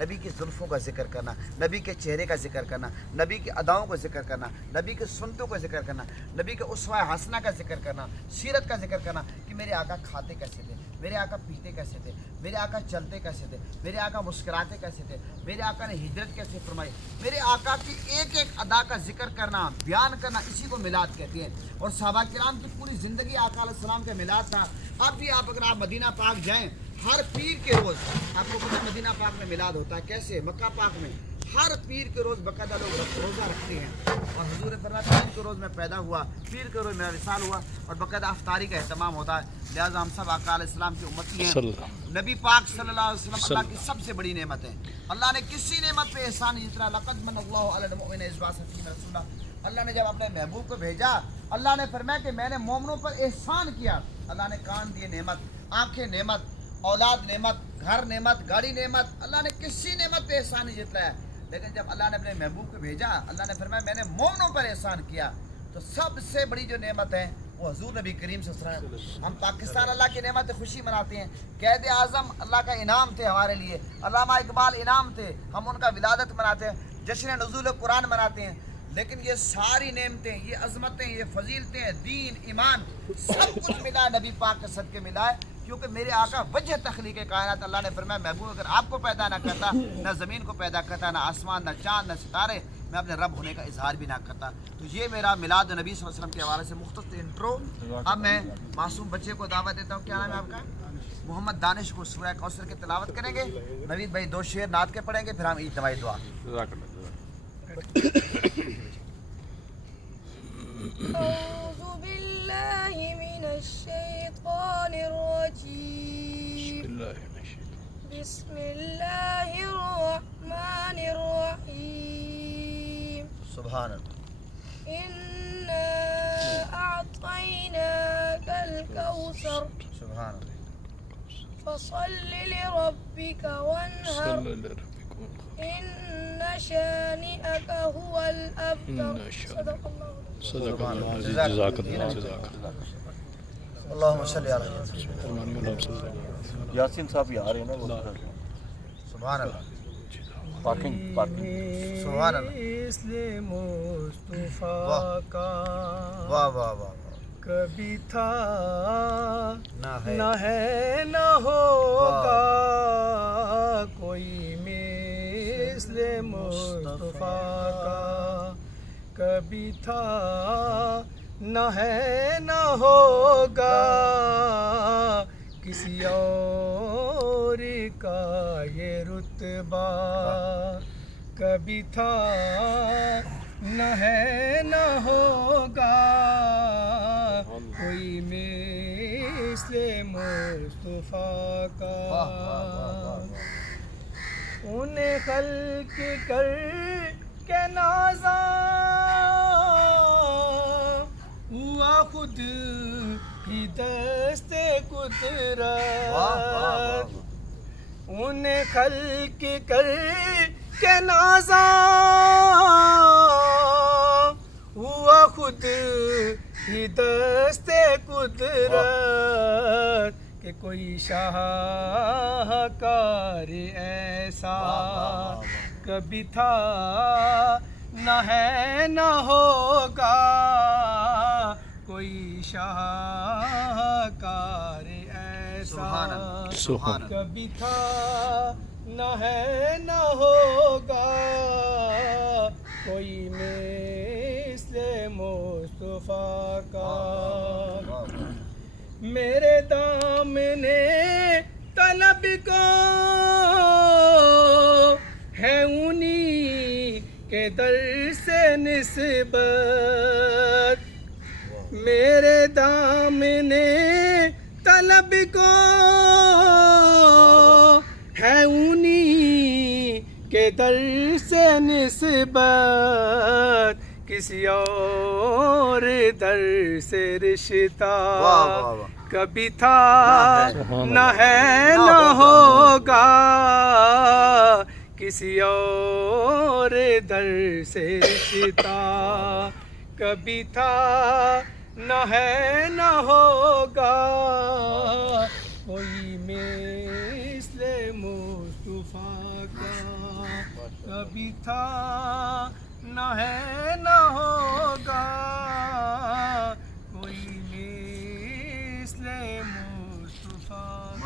نبی کی زلفوں کا ذکر کرنا، نبی کے چہرے کا ذکر کرنا، نبی کی اداؤں کا ذکر کرنا، نبی کے سنتوں کا ذکر کرنا، نبی کے اسوہ حسنہ کا ذکر کرنا، سیرت کا ذکر کرنا کہ میرے آقا کھاتے کیسے تھے، میرے آقا پیتے کیسے تھے، میرے آقا چلتے کیسے تھے، میرے آقا مسکراتے کیسے تھے، میرے آقا نے ہجرت کیسے فرمائی، میرے آقا کی ایک ایک ادا کا ذکر کرنا، بیان کرنا، اسی کو میلاد کہتے ہیں۔ اور صحابہ کرام کی پوری زندگی آقا علیہ السلام کا میلاد تھا۔ اب بھی اگر آپ مدینہ پاک جائیں، ہر پیر کے روز آپ کو پتہ مدینہ پاک میں میلاد ہوتا ہے کیسے، مکہ پاک میں ہر پیر کے روز باقاعدہ لوگ روزہ رکھتے ہیں، اور حضور فرماتے ہیں پیر کے روز میں پیدا ہوا، پیر کے روز میرا وصال ہوا، اور باقاعدہ افطاری کا اہتمام ہوتا ہے۔ لہٰذا ہم سب آقا علیہ السلام کی امتی ہیں۔ نبی پاک صلی اللہ علیہ وسلم اللہ کی سب سے بڑی نعمت ہے۔ اللہ نے کسی نعمت پہ احسان نہیں جتنا، لقد من اللہ علی المؤمنین اذ بعث فیہم رسولا۔ اللہ نے جب اپنے محبوب کو بھیجا، اللہ نے فرمایا کہ میں نے مومنوں پر احسان کیا۔ اللہ نے کان دیے نعمت، آنکھیں نعمت، اولاد نعمت، گھر نعمت، گاڑی نعمت، اللہ نے کسی نعمت پہ احسان نہیں جتلایا۔ لیکن جب اللہ نے اپنے محبوب کو بھیجا، اللہ نے فرمایا میں نے مومنوں پر احسان کیا۔ تو سب سے بڑی جو نعمت ہے وہ حضور نبی کریم صلی اللہ علیہ وسلم۔ ہم پاکستان اللہ کی نعمت خوشی مناتے ہیں، قائد اعظم اللہ کا انعام تھے ہمارے لیے، علامہ اقبال انعام تھے، ہم ان کا ولادت مناتے ہیں، جشن نزول قرآن مناتے ہیں۔ لیکن یہ ساری نعمتیں، یہ عظمتیں، یہ فضیلتیں، دین، ایمان، سب کچھ ملا نبی پاک کے صدقے ملا ہے، کیونکہ میرے آقا وجہ تخلیق کائنات۔ اللہ نے فرمایا محبوب اگر آپ کو پیدا نہ کرتا، نہ زمین کو پیدا کرتا، نہ آسمان، نہ چاند، نہ ستارے، میں اپنے رب ہونے کا اظہار بھی نہ کرتا۔ تو یہ میرا میلاد نبی صلی اللہ علیہ وسلم کے حوالے سے مختصر انٹرو۔ اب میں معصوم بچے کو دعوت دیتا ہوں، کیا نام ہے آپ کا؟ محمد دانش کو سورہ کوثر کی تلاوت کریں گے، نوید بھائی 2 شعر نعت کے پڑھیں گے، پھر ہم عید نوائی دعا۔ أعوذ بالله من الشيطان الرجيم بسم الله الرحمن الرحيم سبحان اللہ۔ إنا أعطيناك الكوثر سبحان اللہ۔ فصل لربك وانهر إن شانئك هو الأبتر صدق الله صدق اللہ جزاک اللہ اللہم صلی علی یاسین صاحب یہ آ رہے ہیں نا وہ سبحان اللہ۔ پارکنگ سبحان اللہ۔ مصطفیٰ کا واہ واہ واہ۔ کبھی تھا نہ نہ ہے نہ ہوگا کوئی مثل مصطفیٰ کا، کبھی تھا نہ ہے نہ ہوگا کسی اور کا یہ رتبہ، کبھی تھا نہ ہے نہ ہوگا کوئی مثل مصطفیٰ کا۔ انہیں خلق کر کے نازا ہوا خود ہی دست قدرت، انہیں خلق کر کے نازا ہوا خود ہی دست قدرت کہ کوئی شاہکار ایسا کبھی تھا نہ ہے نہ ہوگا کوئی شاہکار ایسا، کبھی تھا نہ ہے نہ ہوگا کوئی مثل مصطفیٰ کا۔ میرے دامنے طلب کو ہے انہی کے در سے نسبت، میرے دامنے طلب کو ہے انہی کے در سے نسبت، کسی اور در سے رشتہ کبھی تھا نہ ہے نہ ہوگا کسی اور در سے رشتہ، کبھی تھا نہ ہے نہ ہوگا کوئی مثل مصطفیٰ کا۔ کبھی تھا نہ ہے نہ ہوگا کوئی مثل مصطفیٰ.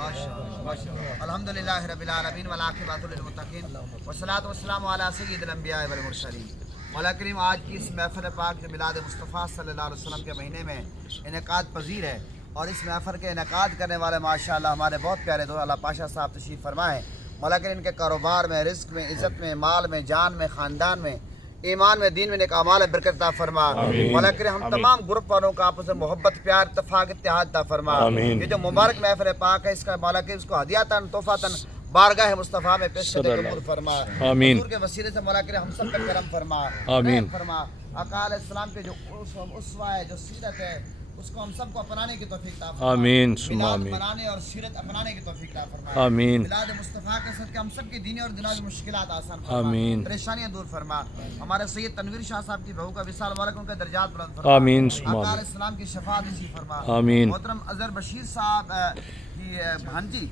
الحمدللہ رب العالمین والعاقبۃ للمتقین والصلاۃ والسلام علی سید الانبیاء والمرسلین. مولا کریم آج کی اس محفل پاک جو میلاد مصطفیٰ صلی اللہ علیہ وسلم کے مہینے میں انعقاد پذیر ہے اور اس محفل کے انعقاد کرنے والے ماشاءاللہ ہمارے بہت پیارے دوست اللہ پاشا صاحب تشریف فرمائے. مولا کریم ان کے کاروبار میں، رزق میں، عزت میں، مال میں، جان میں، خاندان میں، ایمان میں، دین میں نیک اعمال برکت عطا فرما. مولا کریم ہم تمام گروپ والوں کا آپس میں محبت، پیار، اتفاق، اتحاد عطا فرما. یہ جو مبارک محفل پاک ہے اس کا مولا کریم اس کو ہدیاتاً تحفاتاً بارگاہ مصطفیٰ میں پیش کرنے قبول فرما. آمین. حضور کے وسیلے سے مولا کریم ہم سب پر کرم فرما، آمین. رحم فرما. آقا علیہ السلام کے جو اسوہ ہے، جو سیرت ہے، اس کو ہم سب کو اپنانے کی توفیق عطا فرما. آمین ثم میلاد آمین. منانے اور سیرت اپنانے کی توفیق عطا فرما. آمین. میلاد مصطفیٰ کے صدقے ہم سب کی دینی اور دنیاوی مشکلات آسان فرما، آمین. پریشانیاں دور فرما. ہمارے سید تنویر شاہ صاحب کی بہو کا وصال مولا ان کے درجات بلند فرما. آمین ثم آقا آمین. علیہ السلام کی شفاعت نصیب فرما. آمین. محترم اظہر بشیر صاحب کی بھانجی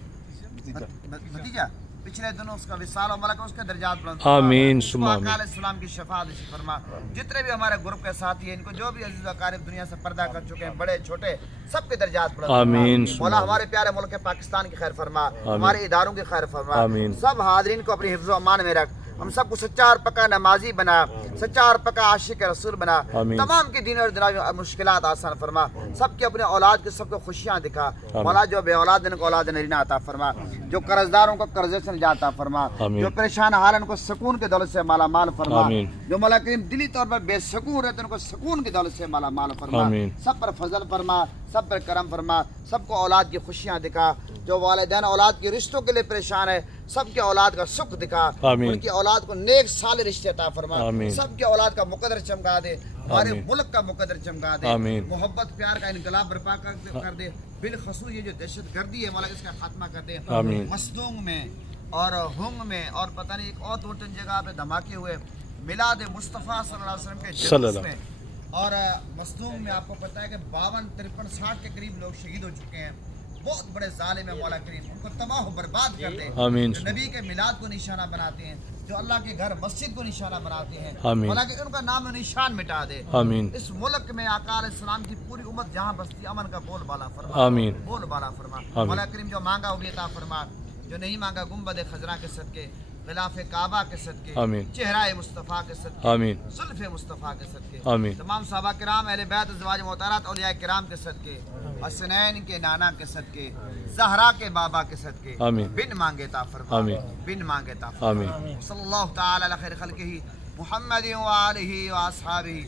بھتیجا پچھلے دنوں اس کا وصال اور مولا اس کے درجات بلند فرما. آمین اس کو ثم آقا آمین. علیہ السلام کی شفاعت نصیب فرما. جتنے بھی ہمارے گروپ کے ساتھی ہیں، ان کو جو بھی عزیز و اقارب دنیا سے پردہ کر چکے ہیں، بڑے چھوٹے، سب کے درجات بلند فرما. آمین. مولا ہمارے پیارے ملک پاکستان کی خیر فرما، ہمارے اداروں کی خیر فرما. آمین. سب حاضرین کو اپنی حفظ و امان میں رکھ. ہم سب کو سچا اور پکا نمازی بنا، سچا اور پکا عاشق رسول بنا. آمین. تمام کی دین اور دنیاوی مشکلات آسان فرما. سب کے اپنے اولاد کے سب کو خوشیاں دکھا. مولا جو بے اولاد ان کو اولاد نرینہ عطا فرما. جو قرض داروں کو قرضے سے نجات عطا فرما. آمین. جو پریشان حال ان کو سکون کے دولت سے مالا مال فرما. آمین. جو مولا کریم دلی طور پر بے سکون رہتے ان کو سکون کی دولت سے مالا مال فرما. آمین. سب پر فضل فرما، سب پر کرم فرما. سب کو اولاد کی خوشیاں دکھا. جو والدین اولاد کے رشتوں کے لیے پریشان ہے، سب کے اولاد کا سکھ دکھا. آمین. ان کی اولاد کو نیک صالح رشتے عطا فرما. آمین. سب کے اولاد کا مقدر چمکا دے، ہمارے آمین. ملک کا مقدر چمکا دے. آمین. محبت پیار کا انقلاب برپا کر دے. بالخصوص یہ جو دہشت گردی ہے مولا اس کا خاتمہ کر دے. آمین. مصدوم میں اور ہنگ میں اور پتہ نہیں ایک اور 2-3 جگہ پہ دھماکے ہوئے میلاد مصطفیٰ صلی اللہ علیہ وسلم کے صلی جلوس اللہ. میں. اور مصدوم میں آپ کو پتہ ہے کہ 52 53 60 کے قریب لوگ شہید ہو چکے ہیں. بہت بڑے ظالم ہے مولا کریم، ان کو تباہ و برباد کر دے. آمین. جو نبی کے میلاد کو نشانہ بناتے ہیں، جو اللہ کے گھر مسجد کو نشانہ بناتے ہیں، آمین. مولا کہ ان کا نام و نشان مٹا دے. آمین. اس ملک میں آقا علیہ السلام کی پوری امت جہاں بستی امن کا بول بالا فرما. آمین. بول بالا فرما. آمین. مولا کریم جو مانگا وہ بھی عطا فرما. جو نہیں مانگا گنبد خضرا کے صدقے، غلاف کعبہ کے صدقے، آمین. چہرہ مصطفیٰ کے صدقے، آمین. زلف مصطفیٰ کے صدقے، آمین. تمام صحابہ کرام، اہل بیت، ازواج محترمات، اولیاء کرام کے صدقے، حسنین کے نانا کے صدقے، زہرا کے بابا کے صدقے، آمین. بن مانگے عطا فرما. آمین. بن مانگے عطا فرما. آمین. صلی اللہ تعالی علی خیر خلقہ محمد وآلہ واصحابہ